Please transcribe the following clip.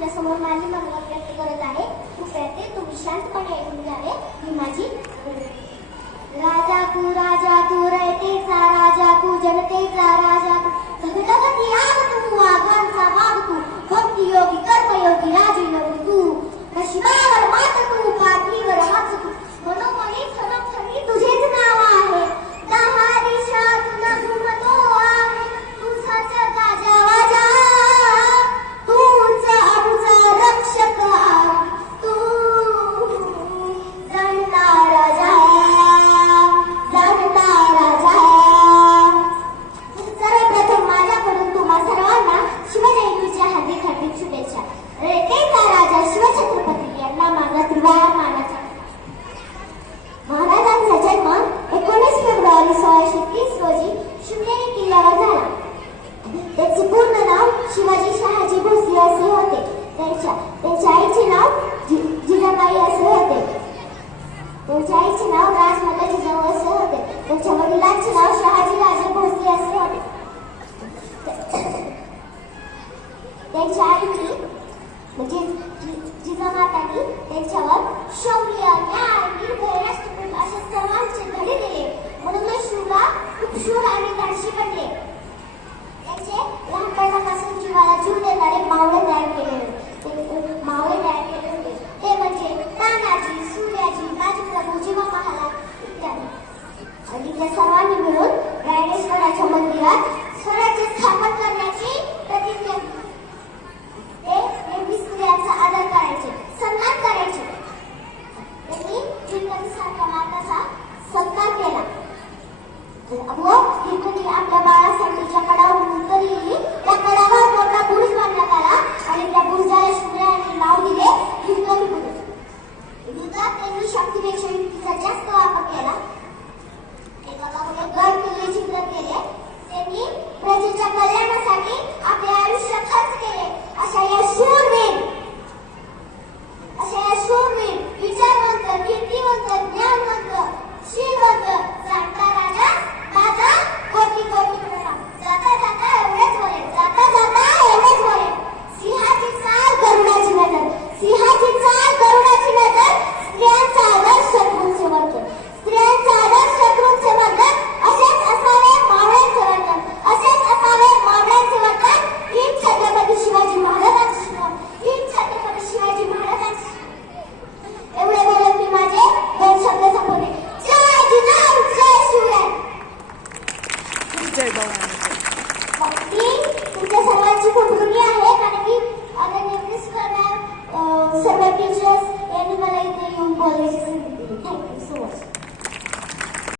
तुमच्या समोर माझी मनोगत व्यक्त करत आहे. कृपया ते तुम्ही शांतपणे ऐकून घ्यावे. ही माझी राजा तू रयतेचा राजा तू जनतेचा राजा तू धगधगती आग तू वाघांचा वाघ तू भक्तियोगी कर्मयोगी राजयोगी तू नशिबावर मात तू पाठीवर हात तू मनोमनी क्षणक्षणी तुझेच नाव आहे. दहा दिशा तुला घुमतो आहे तुझाच गाजा वाजा तूच आमचा रक्षक तू जाणता राजा सर्वप्रथम माझ्याकडून तुम्हा सर्वांना शिवजयंतीच्या हार्दिक हार्दिक शुभेच्छा. रयतेचा राजा शिवछत्रपती यांना माझा त्रिवार मानाचा. महाराजांचा जन्म 19 फेब्रुवारी 1630 रोजी शिवनेरी किल्ल्यावर झाला. त्याचे पूर्ण नाव शिवाजी शहाजी भोसले असे होते. त्यांच्या आईचे नाव जिजाबाई असे होते. त्यांच्या आईचे नाव राजमाता जिजाऊ असे होते. त्यांच्या वडिलांचे नाव शहाजी राजे भोसले असे होते. त्यांच्या आईने म्हणजे जिजामातांनी त्यांच्यावर शौर्य न्याय निर्भय राष्ट्रप्रेम अशा सर्वांचे धडे दिले. म्हणूनच शिवला खूप शूर आणि धाडसी बनले. त्यांचे लहानपणापासून जीवाला जीव देणारे मावळे तयार केले होते. ते म्हणजे तानाजी, सूर्याजी, बाजीप्रभू, जीवा महाराज इत्यादी. आणि त्या सर्वांनी मिळून रायरेश्वराच्या मंदिरात स्वराज्य स्थापन करण्याची प्रतिज्ञा केली. ते नेहमी स्त्रियांचा आदर करायचे, सन्मान करायचे. त्यांनी जिजाऊसारख्या माताचा सत्कार केला. व हिरकणी आपल्या बाळासाठी ज्या कडावरून उतरलेली त्या कडावर मोठा बुरुज बांधण्यात आला आणि त्या बुरुजाला शिवरायांनी नाव दिले हिरकणी बुरुज. युद्धात त्यांनी शक्तीपेक्षा युक्तीचा जास्त वापर केला. एका गड किल्ले छिद्र केले. त्यांनी प्रजेच्या कल्याणासाठी आपले आयुष्य खर्च केले. अशा या शूरवीर विचारवंत, कीर्तिवंत, ज्ञानवंत, शीलवंत जाणता राजा माझा कोटी कोटी प्रणाम. जाता जाता एवढेच बोले. सिंहाची चाल करुणाची नजर. स्त्रियांचा आदर शत्रूंचे वर्तन. असेच असावे मावळ्यांचे वर्तन. हीच छत्रपती शिवाजी महाराजांची एवढे बोलत मी माझे 2 शब्द संपवले. जय जिजाऊ, जय शिवराय. तुमच्या सर्वांची खूप ऋणी आहे कारण की आदरणीय प्रिन्सिपल मॅम, सर्व टीचर्स यांनी मला इथे येऊन बोलायची संधी